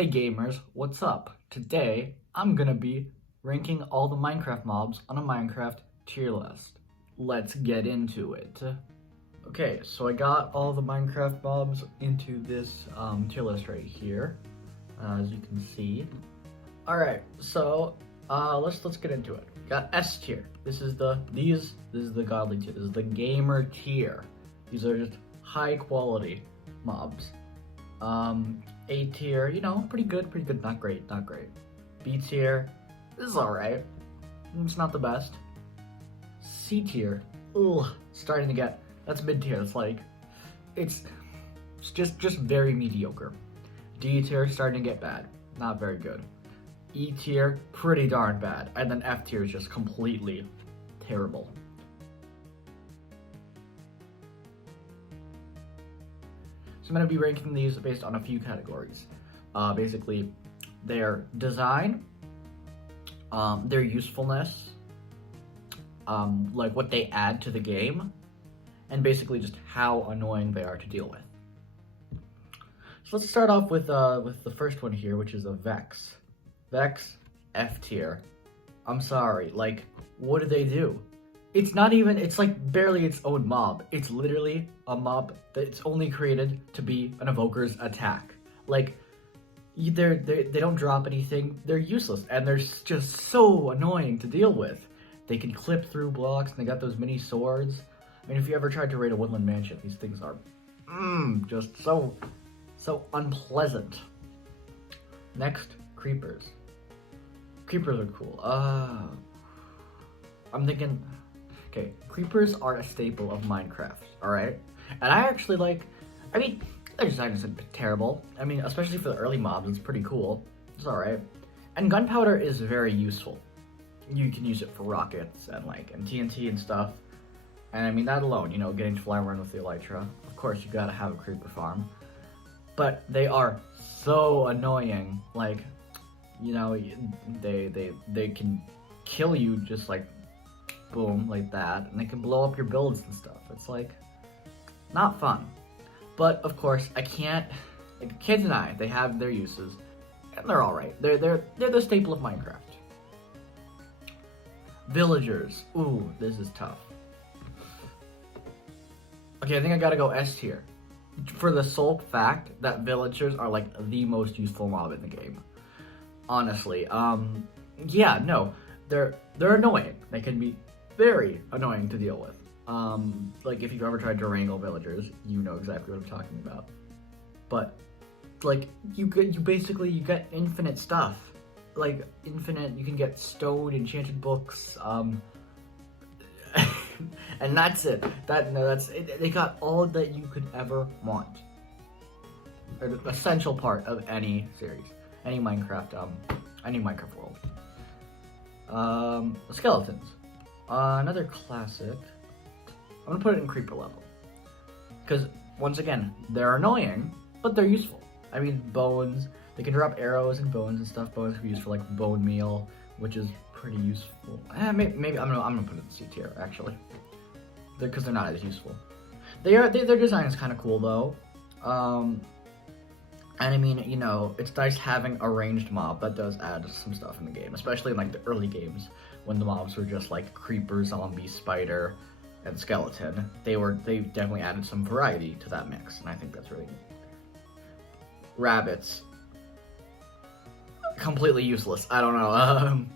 Hey gamers, what's up? Today, I'm gonna be ranking all the Minecraft mobs on a Minecraft tier list. Let's get into it. Okay, so I got all the Minecraft mobs into this tier list right here, as you can see. Alright, so let's get into it. Got S tier. This is the godly tier. This is the gamer tier. These are just high quality mobs. A tier, pretty good, not great. B tier, this is alright. It's not the best. C tier, ugh, starting to get, that's mid tier, it's just very mediocre. D tier, starting to get bad, not very good. E tier, pretty darn bad. And then F tier is just completely terrible. So I'm going to be ranking these based on a few categories. Basically, their design, their usefulness, like what they add to the game, and basically just how annoying they are to deal with. So let's start off with the first one here, which is a Vex. Vex, F tier. I'm sorry, what do they do? It's not even, it's barely its own mob. It's literally a mob that's only created to be an evoker's attack. They don't drop anything, they're useless, and they're just so annoying to deal with. They can clip through blocks, and they got those mini swords. I mean, if you ever tried to raid a woodland mansion, these things are, just so unpleasant. Next, creepers. Creepers are cool. I'm thinking, okay, creepers are a staple of Minecraft, alright? And I actually their design isn't terrible. I mean, especially for the early mobs, it's pretty cool. It's alright. And gunpowder is very useful. You can use it for rockets and TNT and stuff. And I mean, that alone, getting to fly around with the Elytra. Of course, you gotta have a creeper farm. But they are so annoying. They can kill you just boom, like that, and they can blow up your builds and stuff. It's not fun. But of course, I can't deny they have their uses, and they're alright. They're the staple of Minecraft. Villagers. Ooh, this is tough. Okay, I think I gotta go S tier. For the sole fact that villagers are the most useful mob in the game. Honestly, yeah, no, they're annoying. They can be very annoying to deal with. If you've ever tried to wrangle villagers, you know exactly what I'm talking about. But you get infinite stuff. Infinite, you can get stone, enchanted books, and that's it. That's it. They got all that you could ever want. They're the essential part of any series, any Minecraft world. Skeletons. Another classic. I'm gonna put it in creeper level. Because, once again, they're annoying, but they're useful. I mean, bones, they can drop arrows and bones and stuff. Bones can be used for bone meal, which is pretty useful. Maybe I'm gonna put it in C tier, actually. Because they're not as useful. Their design is kind of cool, though. And I mean, it's nice having a ranged mob. That does add some stuff in the game, especially in the early games when the mobs were just creeper, zombie, spider, and skeleton. They definitely added some variety to that mix, and I think that's really neat. Rabbits. Completely useless. I don't know.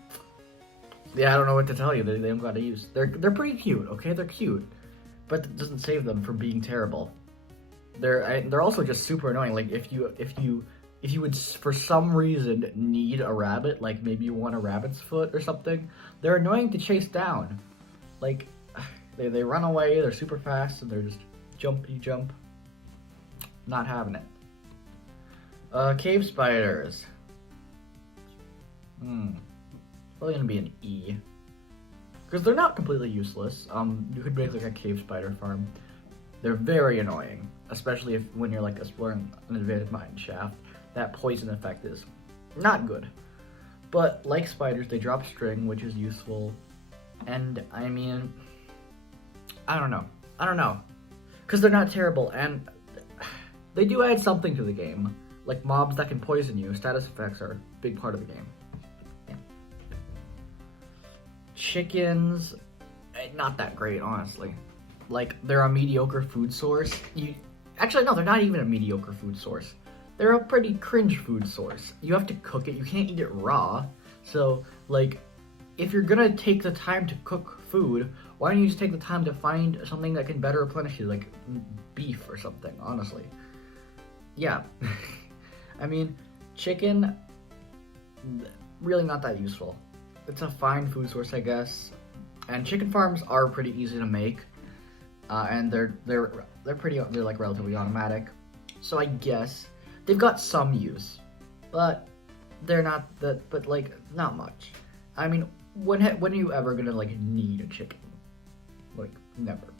Yeah, I don't know what to tell you. They don't got to use. They're pretty cute. Okay, they're cute, but that doesn't save them from being terrible. They're also just super annoying. If you would for some reason need a rabbit, maybe you want a rabbit's foot or something, they're annoying to chase down. They run away. They're super fast and they're just jump. Not having it. Cave spiders. Probably gonna be an E. Because they're not completely useless. You could make a cave spider farm. They're very annoying, especially when you're exploring an invaded mine shaft. That poison effect is not good. But like spiders, they drop string, which is useful. And I mean, I don't know. Because they're not terrible, and they do add something to the game. like mobs that can poison you. Status effects are a big part of the game. Yeah. Chickens, not that great, honestly. Like, they're a mediocre food source. Actually, no, they're not even a mediocre food source. They're a pretty cringe food source. You have to cook it. You can't eat it raw. So, like, if you're gonna take the time to cook food, why don't you just take the time to find something that can better replenish you, like beef or something, honestly. Yeah. I mean, chicken, really not that useful. It's a fine food source, I guess. And chicken farms are pretty easy to make. And they're like relatively automatic. So I guess they've got some use, but they're not not much. I mean, when are you ever gonna like need a chicken? Like, never.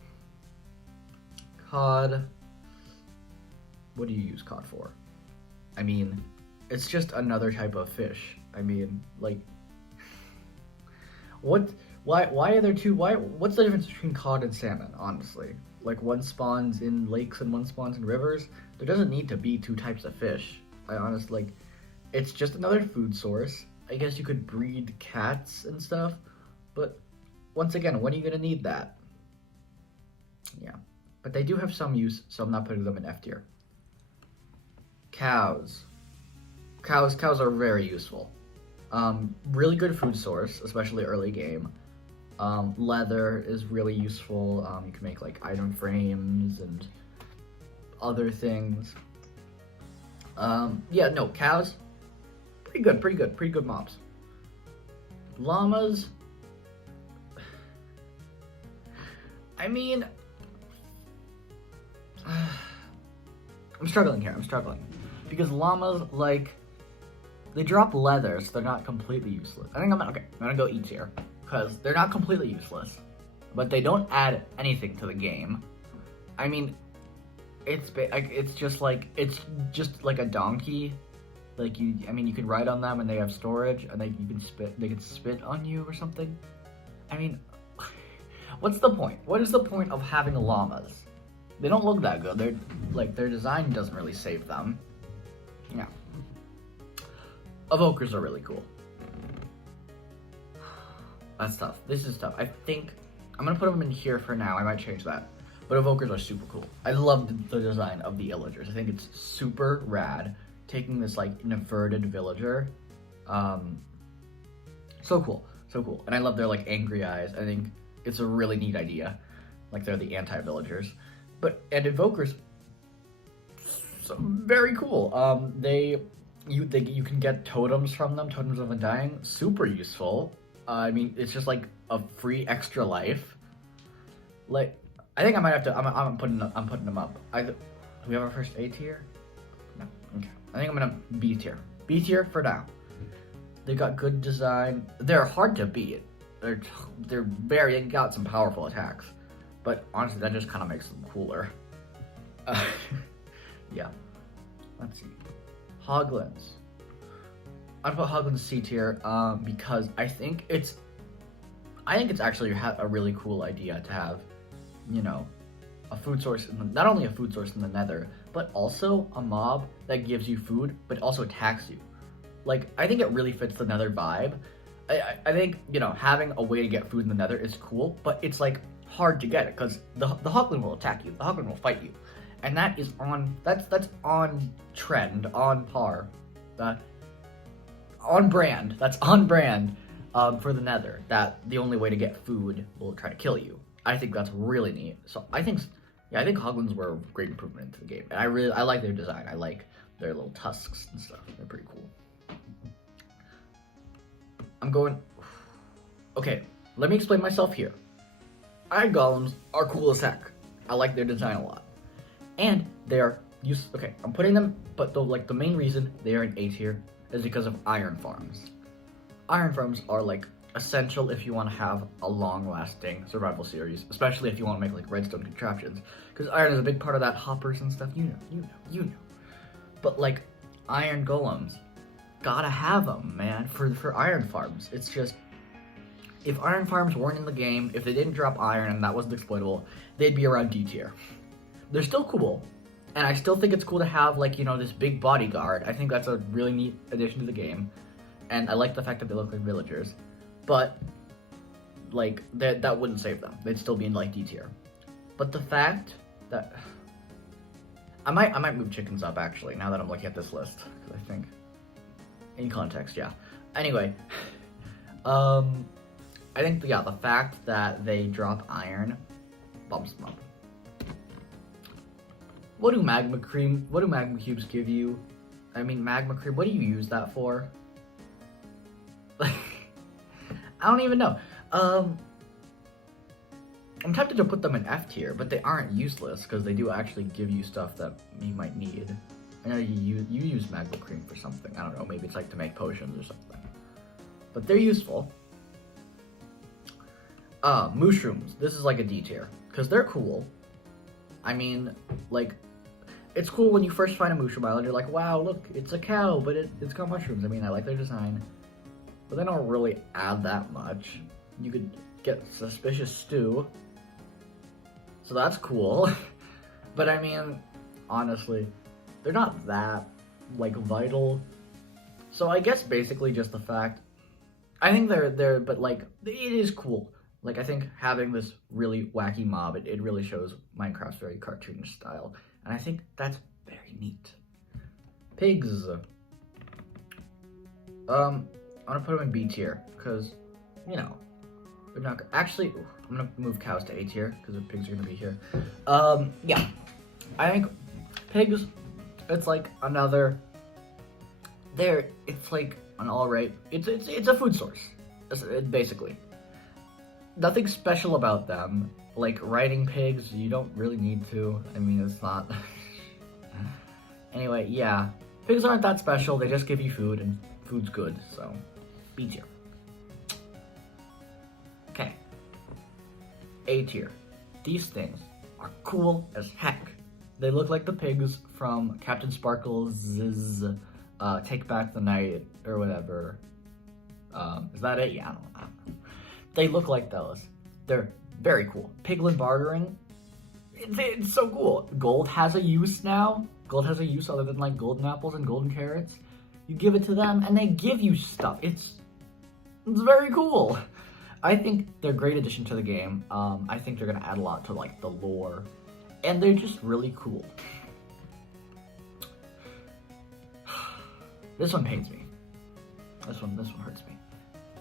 Cod. What do you use cod for? I mean, it's just another type of fish. I mean, like, why are there two? What's the difference between cod and salmon? Honestly, like one spawns in lakes and one spawns in rivers. There doesn't need to be two types of fish. I honestly, like, it's just another food source. I guess you could breed cats and stuff, but once again, when are you gonna need that? Yeah, but they do have some use, so I'm not putting them in F tier. Cows are very useful. Really good food source, especially early game. Leather is really useful. You can make like item frames and other things. Yeah, no, cows, pretty good mobs. Llamas, I mean, I'm struggling here, because llamas, like, they drop leather, so they're not completely useless. I think I'm gonna go E tier, because they're not completely useless, but they don't add anything to the game. I mean, it's just like a donkey. Like, you can ride on them and they have storage, and they can spit on you or something. I mean, what's the point? What is the point of having llamas? They don't look that good. Their design doesn't really save them. Yeah. Evokers are really cool. That's tough. This is tough. I think I'm gonna put them in here for now. I might change that. But evokers are super cool. I love the design of the illagers. I think it's super rad. Taking this like inverted villager. So cool. And I love their like angry eyes. I think it's a really neat idea. Like, they're the anti-villagers. And evokers, so very cool. You can get totems from them, totems of undying, super useful. I mean, it's just like a free extra life. Like, I think I might have to. I'm putting them up. Do we have our first A tier? No. Okay. I think I'm gonna B tier. B tier for now. They got good design. They're hard to beat. They got some powerful attacks. But honestly, that just kind of makes them cooler. Yeah. Let's see. Hoglins. I'd put Hoglins C tier because I think it's actually a really cool idea to have, a food source, not only a food source in the Nether, but also a mob that gives you food, but also attacks you. Like, I think it really fits the Nether vibe. I think, having a way to get food in the Nether is cool, but it's like hard to get it because the Hoglin will attack you, the Hoglin will fight you, and that's on trend, on par, on brand. That's on brand for the Nether. That the only way to get food will try to kill you. I think that's really neat. So I think Hoglins were a great improvement into the game, and I like their design. I like their little tusks and stuff. They're pretty cool. Okay, let me explain myself here. Iron Golems are cool as heck. I like their design a lot. And they are okay, I'm putting them, but the main reason they are in A tier is because of iron farms. Iron farms are like essential if you want to have a long-lasting survival series, especially if you want to make like redstone contraptions, because iron is a big part of that, hoppers and stuff. You know. But like, iron golems, gotta have them, man, for iron farms. It's just, if iron farms weren't in the game, if they didn't drop iron and that wasn't exploitable, they'd be around D tier. They're still cool, And I still think it's cool to have, like, you know, this big bodyguard. I think that's a really neat addition to the game. And I like the fact that they look like villagers. But, like, that wouldn't save them. They'd still be in, like, D tier. But the fact that... I might move chickens up, actually, now that I'm looking at this list. Because I think... In context, yeah. Anyway. I think, yeah, the fact that they drop iron bumps them up. What do magma cubes give you? I mean, magma cream, what do you use that for? I don't even know. I'm tempted to put them in F tier, but they aren't useless because they do actually give you stuff that you might need. I know you use magma cream for something. I don't know, maybe it's like to make potions or something. But they're useful. Mushrooms. This is like a D tier because they're cool. I mean, like, it's cool when you first find a mushroom island, you're like, wow, look, it's a cow, but it's got mushrooms. I mean, I like their design. But they don't really add that much. You could get suspicious stew. So that's cool. But I mean, honestly, they're not that, like, vital. So I guess basically just the fact, I think they're, but like, it is cool. Like, I think having this really wacky mob, it really shows Minecraft's very cartoonish style. And I think that's very neat. Pigs. I'm gonna put them in B tier, because, you know, they're not, actually, I'm gonna move cows to A tier, because the pigs are gonna be here. Yeah. I think pigs, it's like another, it's like an alright, it's a food source, basically. Nothing special about them. Like, riding pigs, you don't really need to. I mean, it's not... Anyway, yeah. Pigs aren't that special, they just give you food, and food's good, so... B tier. Okay. A tier. These things are cool as heck. They look like the pigs from Captain Sparkle's Take Back the Night, or whatever. Is that it? Yeah, I don't know. They look like those. They're very cool. Piglin bartering, it's so cool. Gold has a use now. Gold has a use other than like golden apples and golden carrots. You give it to them and they give you stuff. It's very cool. I think they're a great addition to the game. I think they're gonna add a lot to like the lore, and they're just really cool. This one pains me. This one hurts me.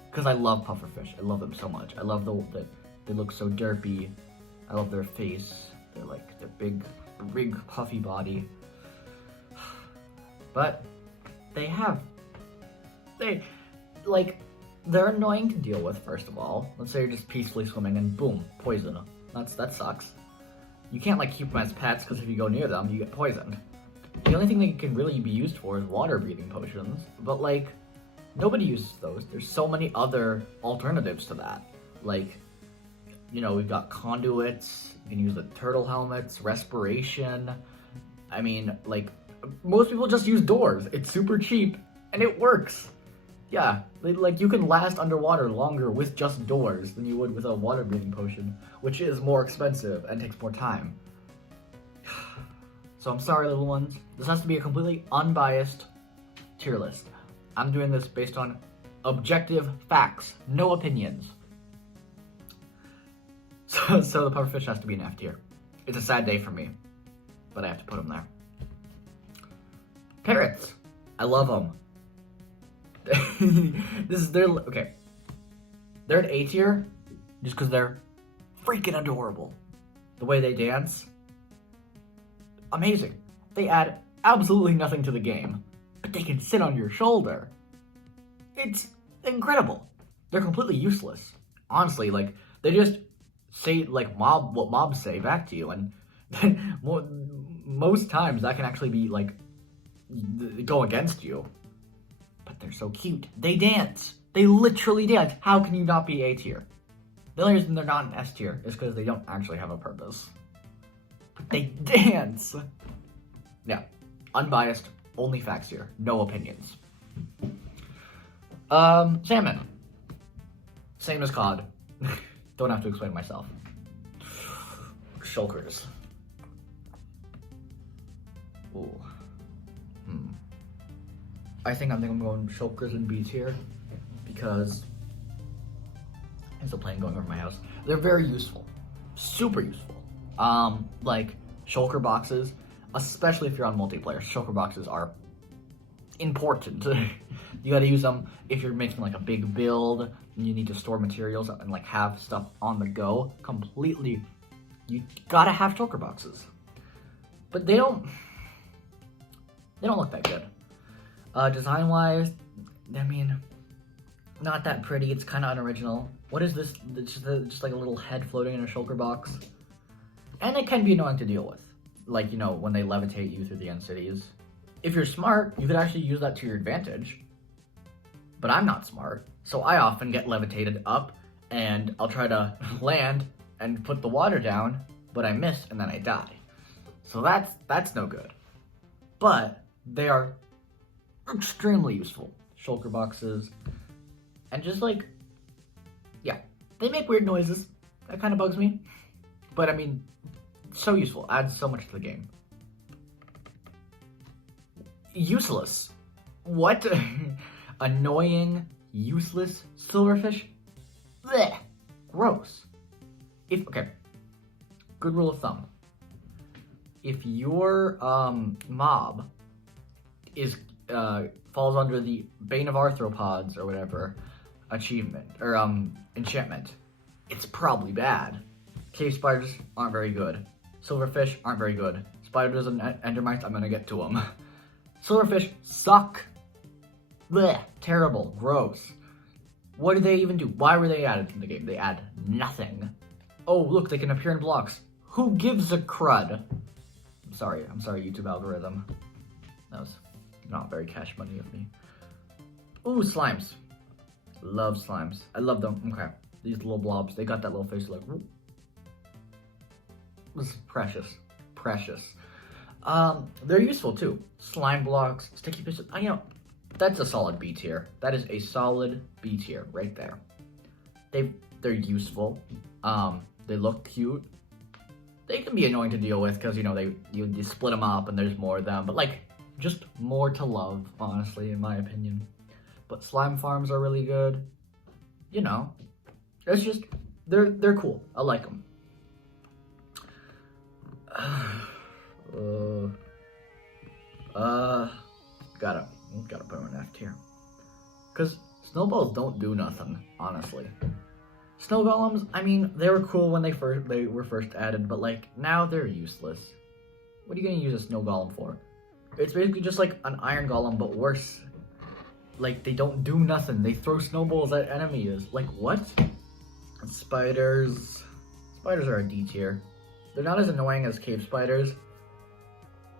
Because I love pufferfish. I love them so much. I love that they look so derpy. I love their face. They're like their big puffy body. But they're annoying to deal with. First of all, let's say you're just peacefully swimming and boom, poison. That sucks. You can't like keep them as pets because if you go near them, you get poisoned. The only thing they can really be used for is water breathing potions. But like, nobody uses those. There's so many other alternatives to that. Like, you know, we've got conduits, you can use the turtle helmets, respiration. I mean, like, most people just use doors. It's super cheap, and it works. Yeah, like, you can last underwater longer with just doors than you would with a water breathing potion, which is more expensive and takes more time. So I'm sorry, little ones. This has to be a completely unbiased tier list. I'm doing this based on objective facts, no opinions. So the pufferfish has to be an F tier. It's a sad day for me, but I have to put them there. Parrots, I love them. Okay. They're an A tier just because they're freaking adorable. The way they dance, amazing. They add absolutely nothing to the game, but they can sit on your shoulder. It's incredible. They're completely useless. Honestly, like, they just say, like, what mobs say back to you, and then most times that can actually be, like, go against you. But they're so cute. They dance. They literally dance. How can you not be A tier? The only reason they're not an S tier is because they don't actually have a purpose. But they dance! Yeah. Unbiased. Only facts here. No opinions. Salmon. Same as cod. Don't have to explain myself. Shulkers. Ooh. I think I'm going Shulkers in B tier because there's a plane going over my house. They're very useful, super useful. Like Shulker boxes, especially if you're on multiplayer. Shulker boxes are important. You gotta use them if you're making like a big build and you need to store materials and like have stuff on the go. Completely, you gotta have Shulker boxes, but they don't look that good. Design wise, I mean, not that pretty. It's kind of unoriginal. What is this? It's just like a little head floating in a Shulker box. And it can be annoying to deal with. Like, you know, when they levitate you through the end cities. If you're smart, you could actually use that to your advantage. But I'm not smart, so I often get levitated up, and I'll try to land and put the water down, but I miss and then I die. So that's no good. But they are extremely useful. Shulker boxes. And just like, yeah, they make weird noises. That kind of bugs me. But I mean, so useful. Adds so much to the game. Useless. What? Annoying, useless silverfish? Blech. Gross. Okay. Good rule of thumb. If your mob is falls under the Bane of Arthropods or whatever achievement or enchantment, it's probably bad. Cave spiders aren't very good. Silverfish aren't very good. Spiders and endermites, I'm gonna get to them. Silverfish suck. Blech, terrible, gross. What do they even do? Why were they added to the game? They add nothing. Oh, look, they can appear in blocks. Who gives a crud? I'm sorry, YouTube algorithm. That was not very cash money of me. Ooh, slimes. Love slimes. I love them. Okay, these little blobs, they got that little face like, whoop. This is precious. Precious. They're useful too. Slime blocks, sticky pistons. You know, that's a solid B tier. That is a solid B tier right there. They're useful. They look cute. They can be annoying to deal with because you know you split them up and there's more of them. But like, just more to love, honestly, in my opinion. But slime farms are really good. You know, it's just they're cool. I like them. Gotta put them in F tier. Cause snowballs don't do nothing, honestly. Snow golems, I mean, they were cool when they were first added, but like now they're useless. What are you gonna use a snow golem for? It's basically just like an iron golem, but worse. Like, they don't do nothing. They throw snowballs at enemies. Like, what? Spiders. Spiders are a D tier. They're not as annoying as cave spiders.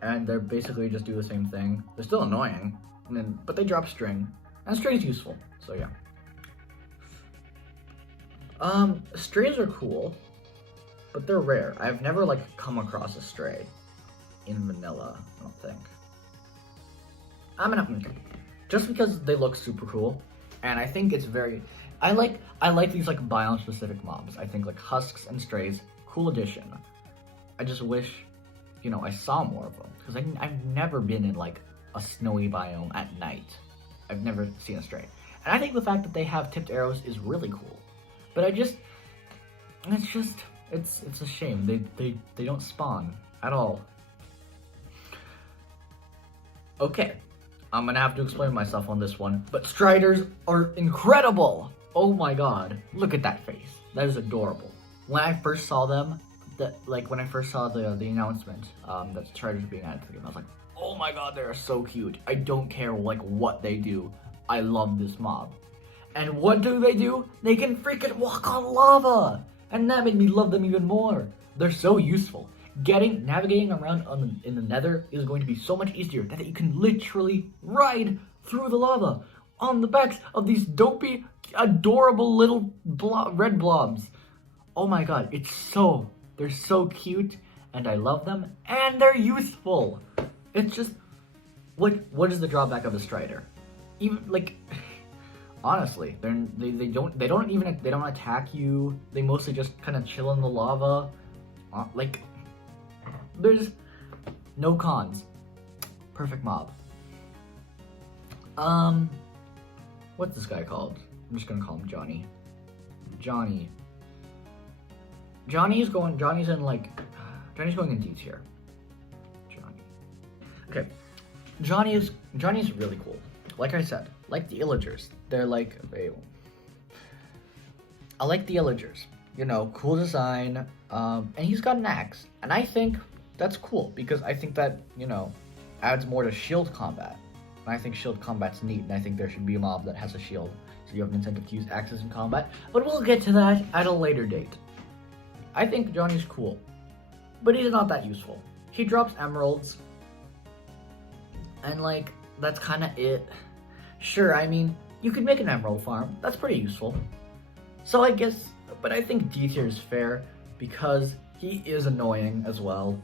And they're basically just do the same thing. They're still annoying, but they drop string. And string's useful, so yeah. Strays are cool, but they're rare. I've never, like, come across a stray in vanilla, I don't think. Just because they look super cool, and I think it's very... I like these, like, biome-specific mobs. I think, like, husks and strays, cool addition. I just wish, you know, I saw more of them. Because I've never been in, like, a snowy biome at night. I've never seen a stray. And I think the fact that they have tipped arrows is really cool. But it's a shame. They don't spawn at all. Okay, I'm gonna have to explain myself on this one. But Striders are incredible! Oh my god, look at that face. That is adorable. When I first saw them, when I first saw the announcement that Striders were being added to the game, I was like, oh my god, they are so cute. I don't care like what they do. I love this mob. And what do? They can freaking walk on lava! And that made me love them even more. They're so useful. Navigating around in the nether is going to be so much easier that you can literally ride through the lava on the backs of these dopey, adorable little red blobs. Oh my god, they're so cute, and I love them, and they're useful. It's just, what is the drawback of a Strider? Even, like, honestly, they don't attack you. They mostly just kind of chill in the lava. Like, there's no cons. Perfect mob. What's this guy called? I'm just gonna call him Johnny. Johnny. Johnny's going in D tier. Johnny. Okay. Johnny's really cool. Like I said, like the Illagers. They're like I like the Illagers. You know, cool design. And he's got an axe. And I think that's cool because I think that, you know, adds more to shield combat. And I think shield combat's neat, and I think there should be a mob that has a shield, so you have an incentive to use axes in combat. But we'll get to that at a later date. I think Johnny's cool, but he's not that useful. He drops emeralds, and like, that's kind of it. Sure, I mean, you could make an emerald farm. That's pretty useful. So I guess, but I think D tier is fair because he is annoying as well.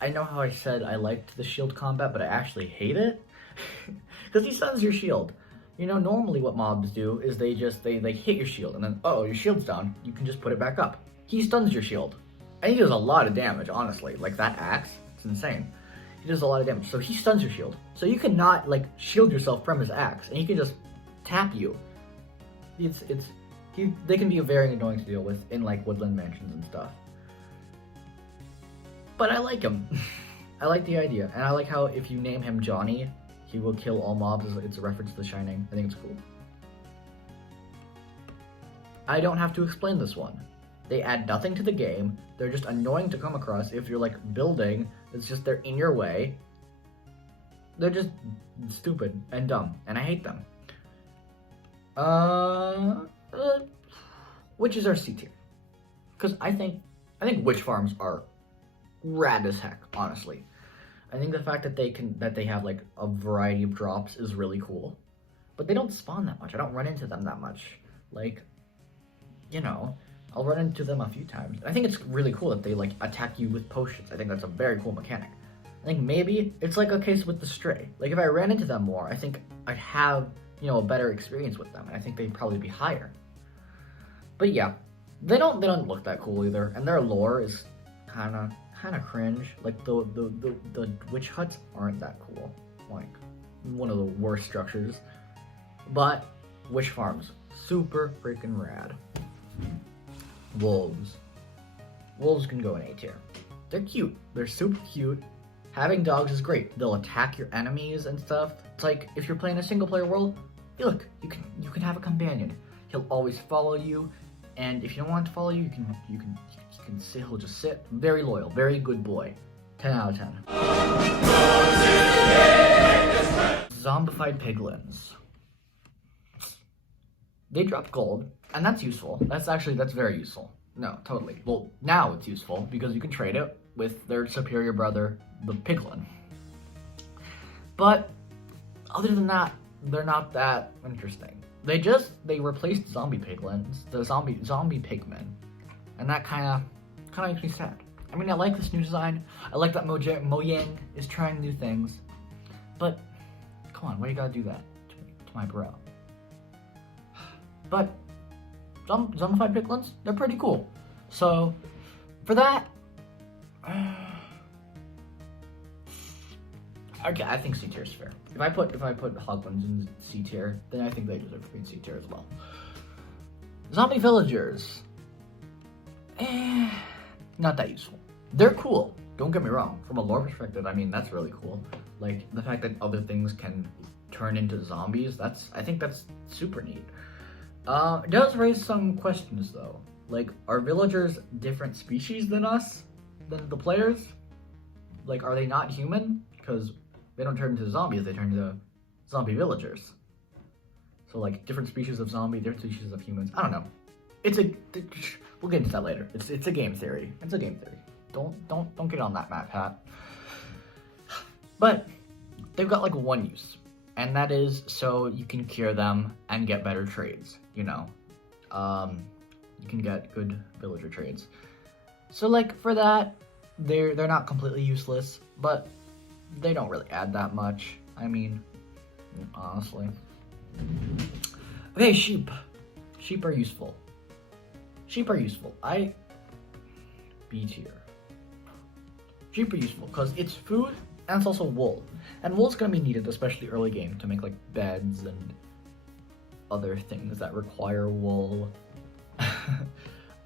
I know how I said I liked the shield combat, but I actually hate it. Because he stuns your shield. You know, normally what mobs do is they hit your shield, and then, oh, your shield's down, you can just put it back up. He stuns your shield. And he does a lot of damage, honestly. Like, that axe, it's insane. He does a lot of damage, so he stuns your shield. So you cannot, like, shield yourself from his axe, and he can just tap you. They can be very annoying to deal with in, like, woodland mansions and stuff. But I like him. I like the idea, and I like how if you name him Johnny, he will kill all mobs. It's a reference to The Shining. I think it's cool. I don't have to explain this one. They add nothing to the game. They're just annoying to come across if you're like building. It's just they're in your way. They're just stupid and dumb, and I hate them. Witches are C tier. Because I think witch farms are rad as heck, honestly. I think the fact that they have like a variety of drops is really cool. But they don't spawn that much. I don't run into them that much. Like, you know, I'll run into them a few times. I think it's really cool that they like attack you with potions. I think that's a very cool mechanic. I think maybe it's like a case with the Stray. Like if I ran into them more, I think I'd have, you know, a better experience with them, and I think they'd probably be higher. But yeah, they don't look that cool either, and their lore is kind of cringe. Like the witch huts aren't that cool. Like one of the worst structures. But witch farms, super freaking rad. Wolves. Wolves can go in A tier. They're cute. They're super cute. Having dogs is great. They'll attack your enemies and stuff. It's like if you're playing a single player world, look, you can have a companion. He'll always follow you, and if you don't want to follow you, you can sit. He'll just sit. Very loyal. Very good boy. 10 out of 10. Zombified piglins. They drop gold, and that's useful. That's very useful. No, totally. Well, now it's useful because you can trade it with their superior brother, the piglin. But other than that, they're not that interesting. They replaced zombie piglins, the zombie pigmen, and that kind of makes me sad. I mean, I like this new design. I like that Mojang is trying new things, but come on, why you gotta do that to my bro? But zombified piglins, they're pretty cool. So for that, okay, I think C tier is fair. If I put hoglins in C tier, then I think they deserve to be in C tier as well. Zombie villagers, not that useful. They're cool. Don't get me wrong. From a lore perspective, I mean that's really cool. Like the fact that other things can turn into zombies. I think that's super neat. It does raise some questions though. Like, are villagers different species than us, than the players? Like, are they not human? Because they don't turn into zombies, they turn into zombie villagers. So like, different species of zombie, different species of humans. I don't know. We'll get into that later. It's a game theory. It's a game theory. Don't get on that map, Pat. But they've got like one use, and that is so you can cure them and get better trades. You know, you can get good villager trades. So like for that, they're not completely useless, but they don't really add that much. I mean, honestly. Okay, sheep. Sheep are useful. Sheep are useful. B tier. Sheep are useful because it's food And it's also wool. And wool's gonna be needed, especially early game, to make like beds and other things that require wool.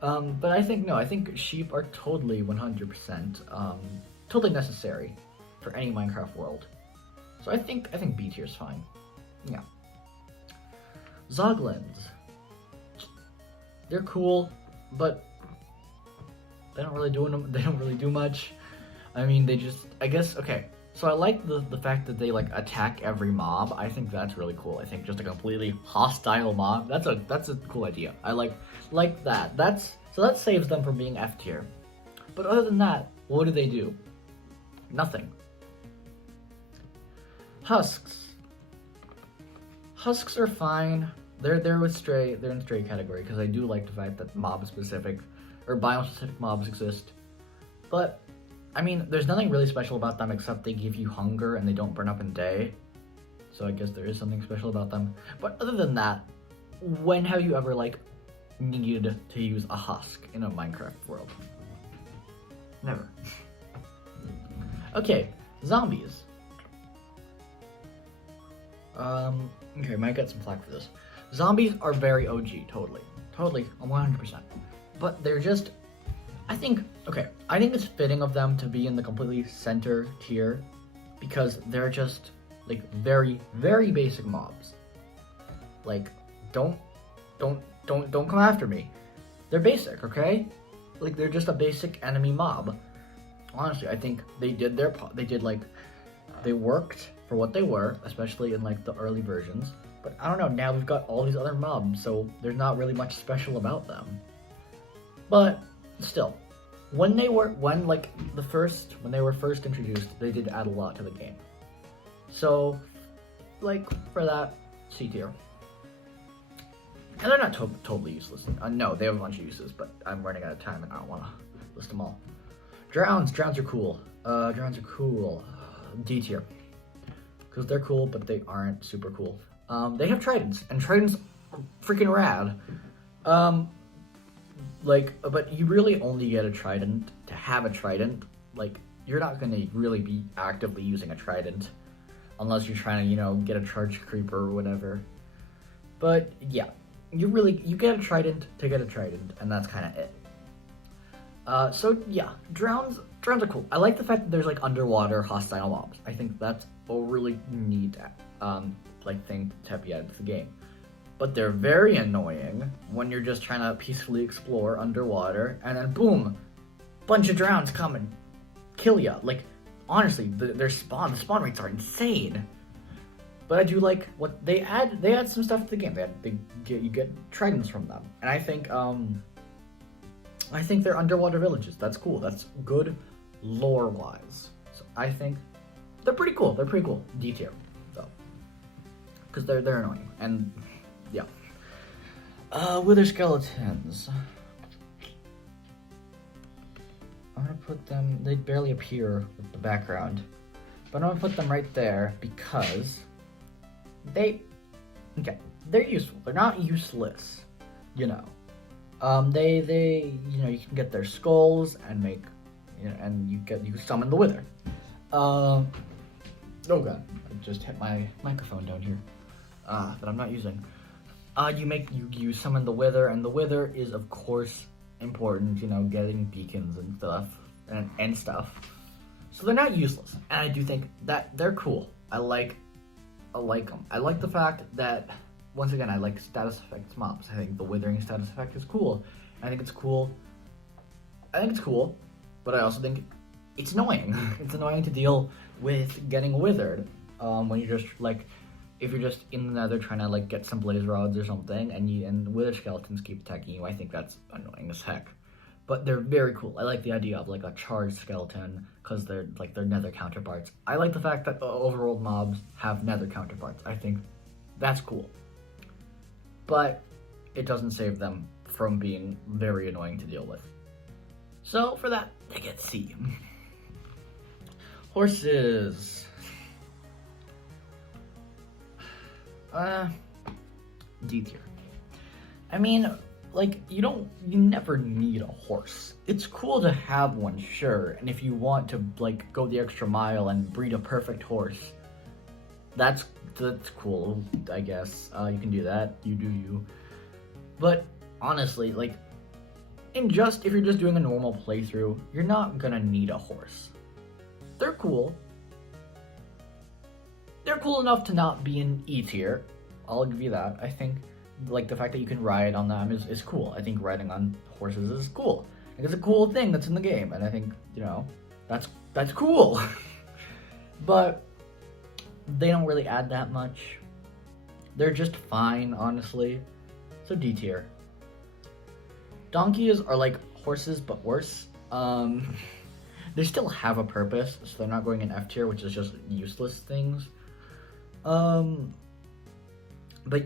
But I think, no, I think sheep are totally 100% totally necessary for any Minecraft world. So I think B tier is fine. Yeah. Zoglins. They're cool, but they don't really do much. I mean, they just, I guess, okay. So I like the fact that they like attack every mob. I think that's really cool. I think just a completely hostile mob. That's a cool idea. I like that. So that saves them from being F tier. But other than that, what do? Nothing. Husks. Husks are fine. They're in stray category because I do like the fact that mob specific or biome specific mobs exist. But I mean, there's nothing really special about them except they give you hunger and they don't burn up in day. So I guess there is something special about them. But other than that, when have you ever like needed to use a husk in a Minecraft world? Never. Okay, zombies. Okay, might get some flack for this. Zombies are very OG, totally, 100%. But they're just, I think it's fitting of them to be in the completely center tier because they're just like very, very basic mobs. Like, don't come after me. They're basic, okay? Like, they're just a basic enemy mob. Honestly, I think they worked for what they were, especially in like the early versions. But I don't know, now we've got all these other mobs, so there's not really much special about them. But still, when they were first introduced, they did add a lot to the game. So, like, for that, C tier. And they're not totally useless. No, they have a bunch of uses, but I'm running out of time and I don't want to list them all. Drowns are cool. D tier. Because they're cool, but they aren't super cool. They have tridents, and tridents are freaking rad. But you really only get a trident to have a trident. Like, you're not gonna really be actively using a trident unless you're trying to, get a charge creeper or whatever. But yeah, you get a trident to get a trident, and that's kind of it. So yeah, drowns are cool. I like the fact that there's like underwater hostile mobs. I think that's a really neat thing to be added to the game. But they're very annoying when you're just trying to peacefully explore underwater, and then boom, bunch of drowns come and kill ya. Like, honestly, the spawn rates are insane. But I do like what they add. They add some stuff to the game. You get tridents from them, and I think they're underwater villages. That's cool. That's good lore-wise. So I think they're pretty cool. D tier, though, because they're annoying. And yeah, wither skeletons. I'm gonna put them. They barely appear with the background, but I'm gonna put them right there because they're useful. They're not useless, you can get their skulls and make, and you can summon the wither. Oh god, I just hit my microphone down here that I'm not using. You summon the wither, and the wither is of course important, getting beacons and stuff. So they're not useless, and I do think that they're cool. I like them. I like the fact that, once again, I like status effects mobs. I think the withering status effect is cool. I think it's cool, but I also think it's annoying. It's annoying to deal with getting withered when you're just if you're just in the nether trying to get some blaze rods or something, and wither skeletons keep attacking you. I think that's annoying as heck. But they're very cool. I like the idea of a charged skeleton because they're their nether counterparts. I like the fact that overworld mobs have nether counterparts. I think that's cool. But it doesn't save them from being very annoying to deal with. So for that, they get C. Horses. D tier. I mean, like, you never need a horse. It's cool to have one, sure, and if you want to, like, go the extra mile and breed a perfect horse, that's cool, I guess. You can do that, you do you. But, honestly, like, if you're just doing a normal playthrough, you're not gonna need a horse. They're cool. They're cool enough to not be in E tier. I'll give you that. I think, like, the fact that you can ride on them is cool. I think riding on horses is cool. It's a cool thing that's in the game, and I think, that's cool. But they don't really add that much. They're just fine, honestly. So D tier. Donkeys are like horses, but worse. They still have a purpose, so they're not going in F tier, which is just useless things. But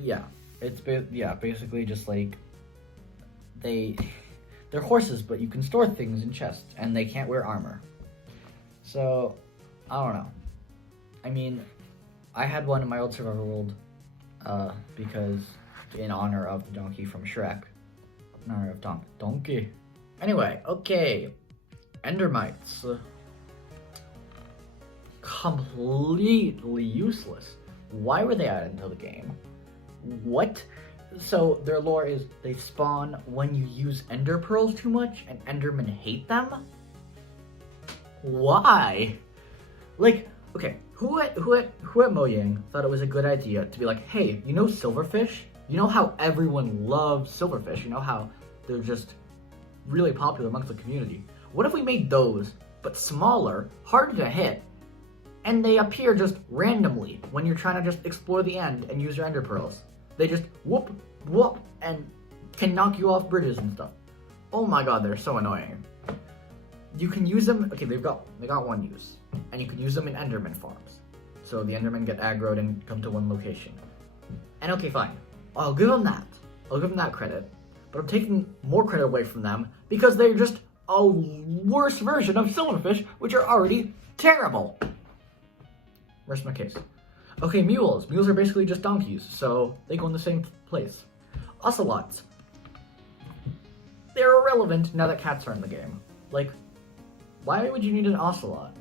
yeah, it's basically just like they're horses, but you can store things in chests, and they can't wear armor. So I don't know. I mean, I had one in my old survival world, because in honor of the donkey from Shrek. In honor of Donkey. Anyway, okay. Endermites. Completely useless. Why were they added into the game? What? So their lore is they spawn when you use ender pearls too much and endermen hate them? Why? Like, okay, who at Mojang thought it was a good idea to be like, hey, you know silverfish? You know how everyone loves silverfish? You know how they're just really popular amongst the community? What if we made those, but smaller, harder to hit, and they appear just randomly when you're trying to just explore the end and use your ender pearls? They just whoop, whoop, and can knock you off bridges and stuff. Oh my god, they're so annoying. You can use them, okay, they got one use, and you can use them in enderman farms. So the endermen get aggroed and come to one location. And okay, fine. I'll give them that. I'll give them that credit. But I'm taking more credit away from them because they're just a worse version of silverfish, which are already terrible. Rest my case. Okay, mules. Mules are basically just donkeys, so they go in the same place. Ocelots. They're irrelevant now that cats are in the game. Like, why would you need an ocelot?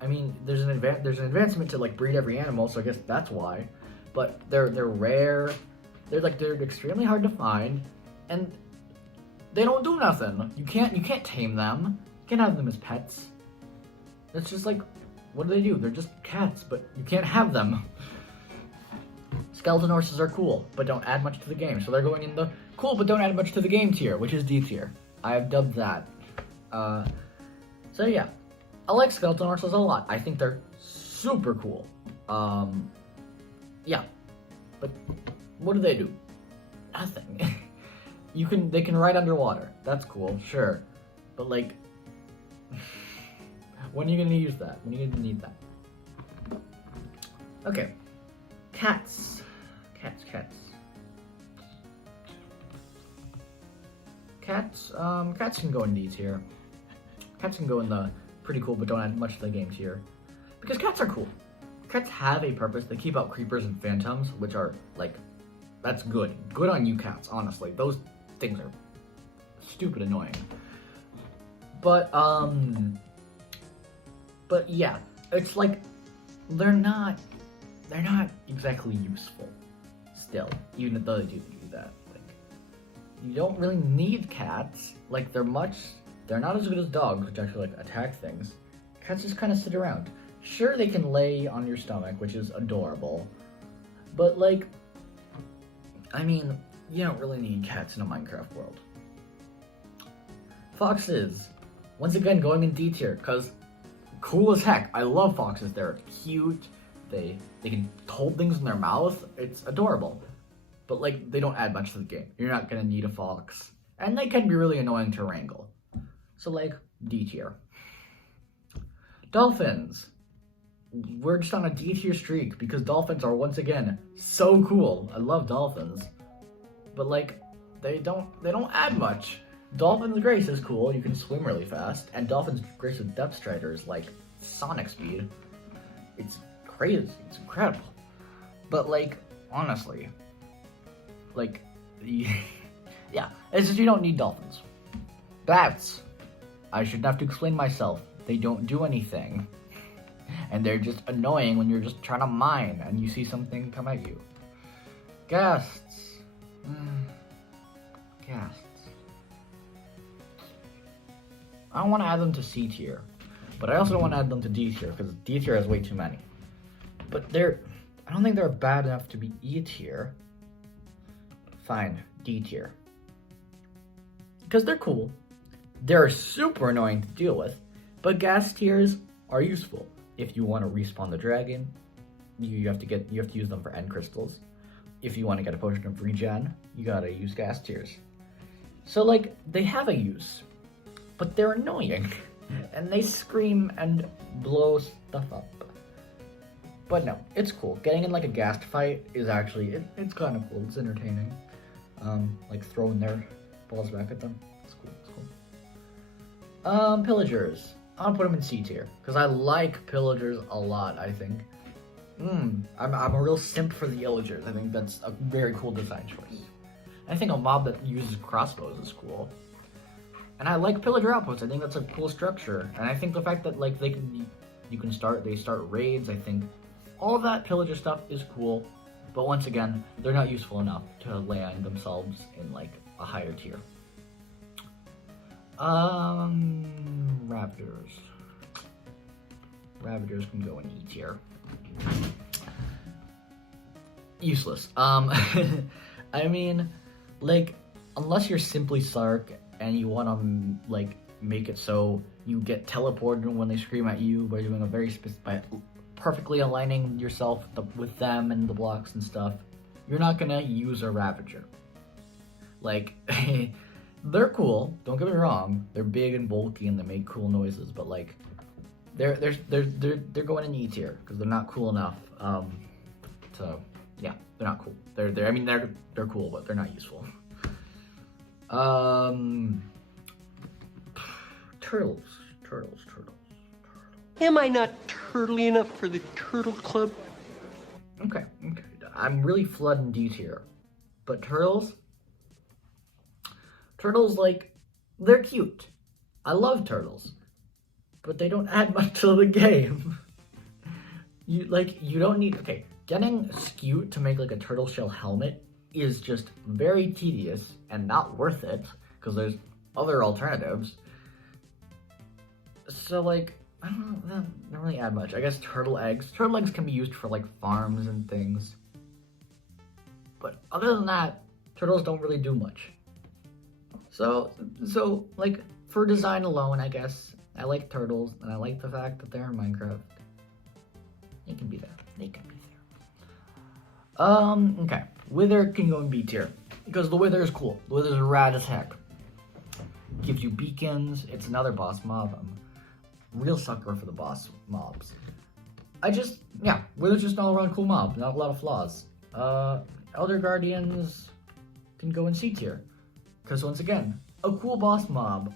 I mean, there's an advancement to like breed every animal, so I guess that's why. But they're rare. They're extremely hard to find, and they don't do nothing. You can't tame them. You can't have them as pets. It's just like, what do? They're just cats, but you can't have them. Skeleton horses are cool, but don't add much to the game, so they're going in the cool but don't add much to the game tier, which is D tier. I have dubbed that. So yeah, I like skeleton horses a lot. I think they're super cool. Yeah, but what do? Nothing. They can ride underwater. That's cool, sure. But like, when are you gonna use that? When are you gonna need that? Okay. Cats. Cats can go in D tier. Cats can go in the pretty cool but don't add much to the game tier. Because cats are cool. Cats have a purpose. They keep out creepers and phantoms, which are, like, that's good. Good on you, cats, honestly. Those things are stupid annoying. But yeah, it's like, they're not exactly useful still, even though they do that. Like, you don't really need cats. Like, they're not as good as dogs, which actually, like, attack things. Cats just kind of sit around. Sure, they can lay on your stomach, which is adorable, but, like, I mean, you don't really need cats in a Minecraft world. Foxes. Once again, going in D tier, because cool as heck. I love foxes. They're cute. They can hold things in their mouth. It's adorable. But, like, they don't add much to the game. You're not going to need a fox. And they can be really annoying to wrangle. So, like, D tier. Dolphins. We're just on a D tier streak because dolphins are, once again, so cool. I love dolphins. But, like, they don't add much. Dolphin's Grace is cool. You can swim really fast. And Dolphin's Grace with Depth Strider is, like, Sonic speed. It's crazy. It's incredible. But, like, honestly, like, you Yeah, it's just you don't need dolphins. Bats, I shouldn't have to explain myself. They don't do anything. And they're just annoying when you're just trying to mine and you see something come at you. Ghasts. Ghasts. I don't want to add them to C tier, but I also don't want to add them to D tier because D tier has way too many. But I don't think they're bad enough to be E tier. Fine, D tier. Because they're cool. They're super annoying to deal with, but ghast tiers are useful. If you want to respawn the dragon, you have to use them for end crystals. If you want to get a potion of regen, you gotta use ghast tiers. So like, they have a use, but they're annoying, and they scream and blow stuff up. But no, it's cool. Getting in like a ghast fight is actually, it's kind of cool. It's entertaining. Like throwing their balls back at them. It's cool. It's cool. Pillagers. I'm gonna put them in C tier because I like pillagers a lot. I think. I'm a real simp for the illagers. I think that's a very cool design choice. I think a mob that uses crossbows is cool. And I like pillager outposts. I think that's a cool structure. And I think the fact that like they start raids. I think all of that pillager stuff is cool. But once again, they're not useful enough to land themselves in like a higher tier. Ravagers. Ravagers can go in E tier. Useless. I mean, like, unless you're simply Sark and you want to like make it so you get teleported when they scream at you by doing a very by perfectly aligning yourself with them and the blocks and stuff, you're not gonna use a Ravager. Like, they're cool. Don't get me wrong. They're big and bulky and they make cool noises, but like, they're going in E tier because they're not cool enough. So yeah, they're not cool. They're cool, but they're not useful. Turtles. Am I not turtly enough for the Turtle Club? Okay. I'm really flooding D tier, but turtles, like, they're cute. I love turtles, but they don't add much to the game. You don't need, okay, getting Scute to make like a turtle shell helmet is just very tedious and not worth it because there's other alternatives. So like, I don't know, that don't really add much. I guess turtle eggs can be used for like farms and things. But other than that, turtles don't really do much. So like, for design alone, I guess I like turtles, and I like the fact that they're in Minecraft. They can be there. Okay. Wither can go in B tier because the Wither is cool. The Wither is rad as heck. Gives you beacons. It's another boss mob. I'm a real sucker for the boss mobs. Wither's just an all-around cool mob. Not a lot of flaws. Elder Guardians can go in C tier because once again, a cool boss mob.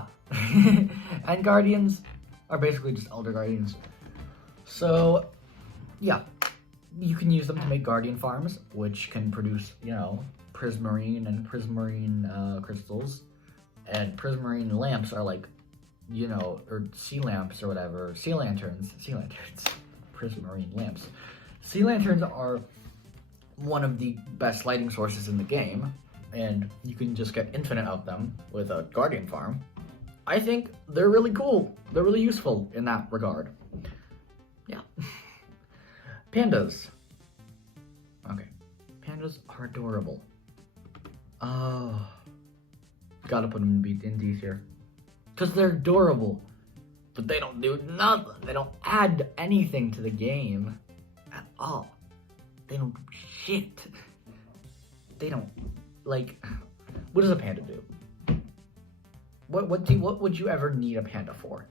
And Guardians are basically just Elder Guardians. So, yeah, you can use them to make Guardian farms, which can produce, Prismarine and Prismarine crystals. And Prismarine lamps are like, or sea lamps or whatever. Sea lanterns. Prismarine lamps. Sea lanterns are one of the best lighting sources in the game, and you can just get infinite of them with a Guardian farm. I think they're really cool. They're really useful in that regard. Yeah. Pandas. Okay. Pandas are adorable. Oh. Gotta put them in D tier. Because they're adorable. But they don't do nothing. They don't add anything to the game at all. They don't do shit. They don't, like, what does a panda do? What would you ever need a panda for?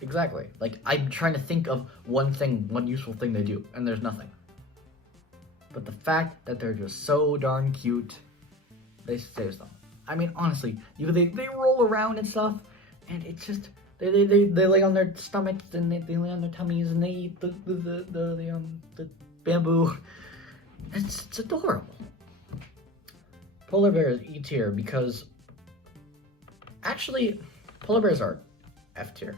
Exactly. Like, I'm trying to think of one useful thing they do, and there's nothing. But the fact that they're just so darn cute, they saves them. I mean, honestly, they roll around and stuff, and it's just they lay on their stomachs and they lay on their tummies and they eat the bamboo. It's adorable. Polar bear is E tier because actually polar bears are F tier.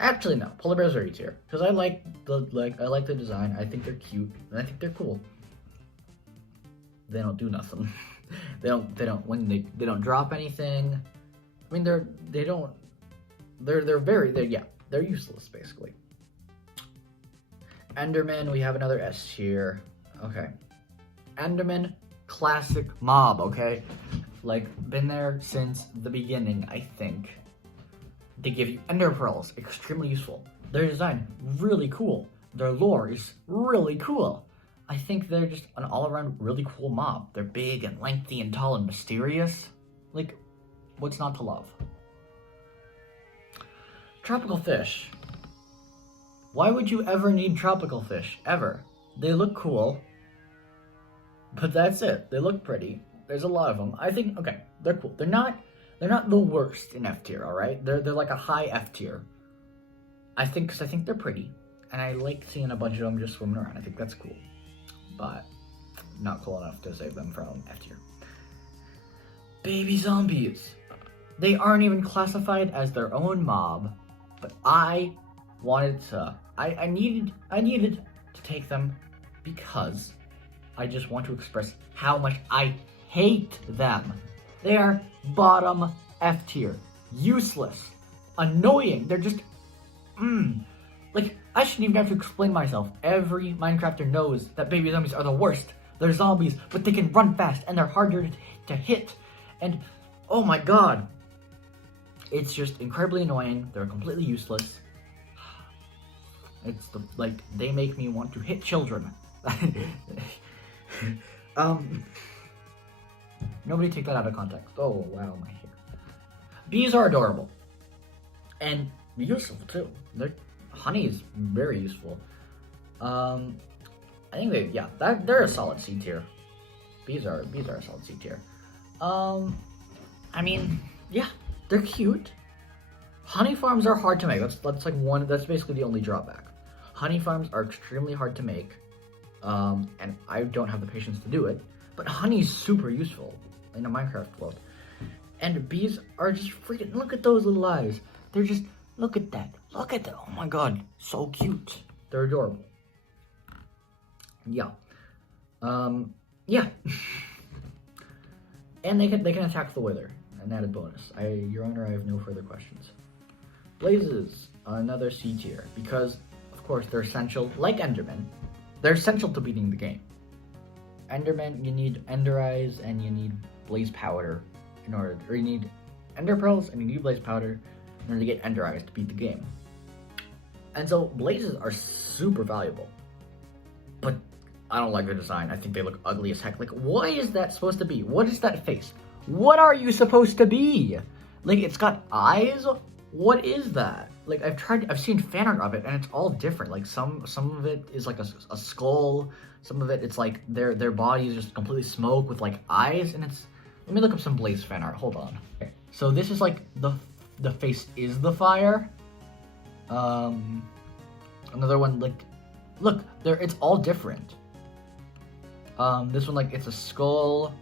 Actually no, polar bears are E tier because I like the design. I think they're cute and I think they're cool. They don't do nothing. they don't drop anything. I mean they're useless basically. Enderman, we have another S tier. Okay. Enderman, classic mob, okay? Like, been there since the beginning, I think. They give you ender pearls, extremely useful. Their design, really cool. Their lore is really cool. I think they're just an all-around really cool mob. They're big and lengthy and tall and mysterious. Like, what's not to love? Tropical fish. Why would you ever need tropical fish? Ever. They look cool. But that's it. They look pretty. There's a lot of them. I think, okay, they're cool. They're not the worst in F tier, alright? They're like a high F tier. Because I think they're pretty. And I like seeing a bunch of them just swimming around. I think that's cool. But not cool enough to save them from F tier. Baby zombies. They aren't even classified as their own mob. But I wanted to... I needed to take them because I just want to express how much I hate them. They are bottom F tier. Useless. Annoying. They're just... Like, I shouldn't even have to explain myself. Every Minecrafter knows that baby zombies are the worst. They're zombies, but they can run fast and they're harder to hit. And, oh my god. It's just incredibly annoying. They're completely useless. It's they make me want to hit children. Nobody take that out of context. Oh, wow, my hair. Bees are adorable. And useful, too. Honey is very useful. I think they're a solid C tier. Bees are a solid C tier. I mean, yeah, they're cute. Honey farms are hard to make. That's basically the only drawback. Honey farms are extremely hard to make. And I don't have the patience to do it. But honey is super useful in a Minecraft world. And bees are just freaking, look at those little eyes. They're just, look at that. Look at that. Oh my god. So cute. They're adorable. Yeah. Yeah. And they can attack the wither. An added bonus. Your Honor, I have no further questions. Blazes, another C tier. Because, of course, they're essential, like Enderman. They're essential to beating the game. Enderman, you need Ender Eyes and you need Blaze Powder you need Ender Pearls and you need Blaze Powder in order to get Ender Eyes to beat the game. And so Blazes are super valuable. But I don't like their design. I think they look ugly as heck. Like, what is that supposed to be? What is that face? What are you supposed to be? Like, it's got eyes? What is that? Like, I've seen fan art of it, and it's all different. Like, some of it is like a skull. Some of it's like their body is just completely smoke with like eyes, and it's... Let me look up some Blaze fan art. Hold on. Okay. So this is like the face is the fire. Another one like, look, it's all different. This one like it's a skull.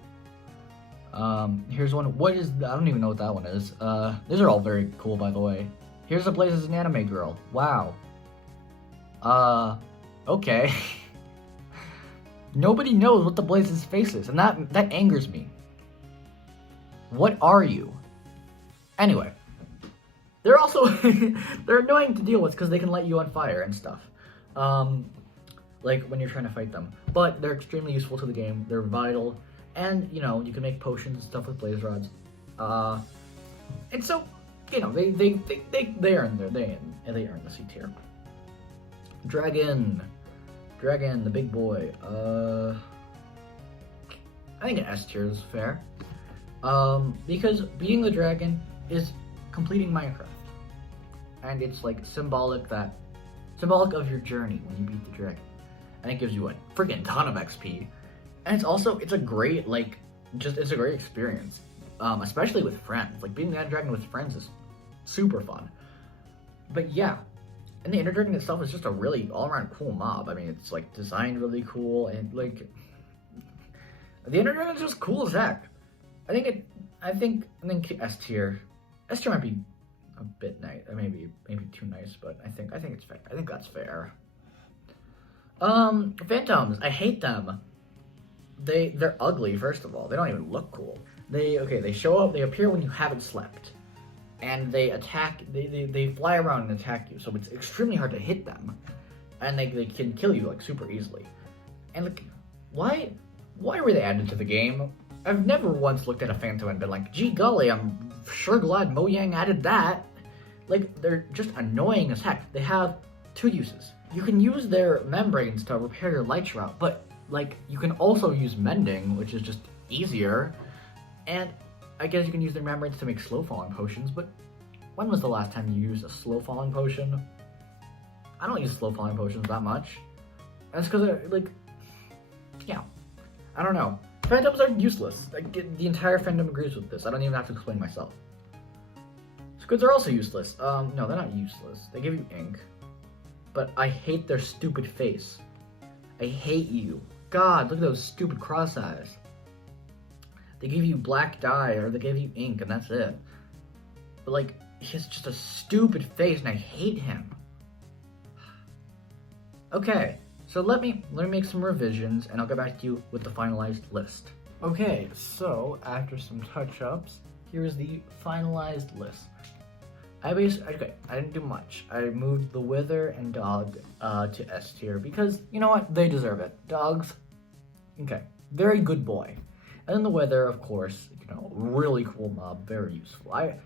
Here's one. What is? I don't even know what that one is. These are all very cool, by the way. Here's a Blaze as an anime girl. Wow. Okay. Nobody knows what the Blaze's face is, and that angers me. What are you? Anyway, they're also they're annoying to deal with because they can light you on fire and stuff. Like when you're trying to fight them. But they're extremely useful to the game. They're vital, and you know you can make potions and stuff with blaze rods. And so you know they earn the C tier. Dragon, the big boy. I think an S tier is fair. Because beating the dragon is completing Minecraft. And it's like symbolic of your journey when you beat the dragon. And it gives you a freaking ton of XP. And it's a great, it's a great experience. Especially with friends. Like beating that dragon with friends is super fun. But yeah, And the Ender Dragon itself is just a really all-around cool mob. I mean, it's like designed really cool, and like the Ender Dragon is just cool as heck. I think S tier. S tier might be a bit nice, maybe too nice, but I think it's fair. I think that's fair. Phantoms. I hate them. They're ugly. First of all, they don't even look cool. They show up. They appear when you haven't slept. And they attack, they fly around and attack you, so it's extremely hard to hit them. And they can kill you, like, super easily. And, like, why were they added to the game? I've never once looked at a Phantom and been like, gee golly, I'm sure glad Mojang added that. Like, they're just annoying as heck. They have two uses. You can use their membranes to repair your light shroud, but, like, you can also use mending, which is just easier. And I guess you can use their membranes to make slow falling potions, but when was the last time you used a slow falling potion? I don't use slow falling potions that much. That's because, like, yeah, I don't know. Phantoms are useless. Like, the entire fandom agrees with this. I don't even have to explain myself. Squids are also useless. No, they're not useless. They give you ink. But I hate their stupid face. I hate you. God, look at those stupid cross eyes. They give you black dye, or they give you ink, and that's it. But, like, he has just a stupid face, and I hate him. Okay, so let me make some revisions, and I'll get back to you with the finalized list. Okay, so after some touch-ups, here's the finalized list. I didn't do much. I moved the Wither and Dog to S tier because, you know what, they deserve it. Dogs, okay, very good boy. And then the Wither, of course, you know, really cool mob, very useful. I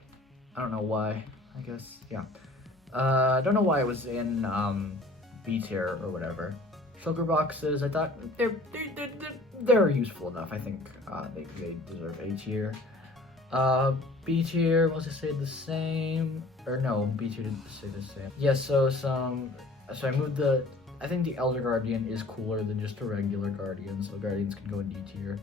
don't know why, I guess, yeah. I don't know why it was in B tier or whatever. Shulker boxes, I thought they're useful enough. I think they deserve A tier. B tier, was it say the same? Or no, B tier didn't say the same. Yeah, so I moved I think the Elder Guardian is cooler than just a regular Guardian, so Guardians can go in D tier.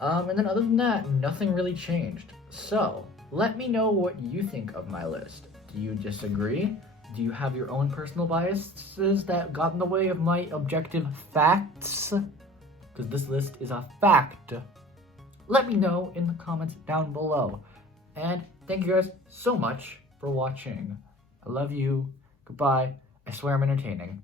And then other than that, nothing really changed. So, let me know what you think of my list. Do you disagree? Do you have your own personal biases that got in the way of my objective facts? Because this list is a fact. Let me know in the comments down below. And thank you guys so much for watching. I love you. Goodbye. I swear I'm entertaining.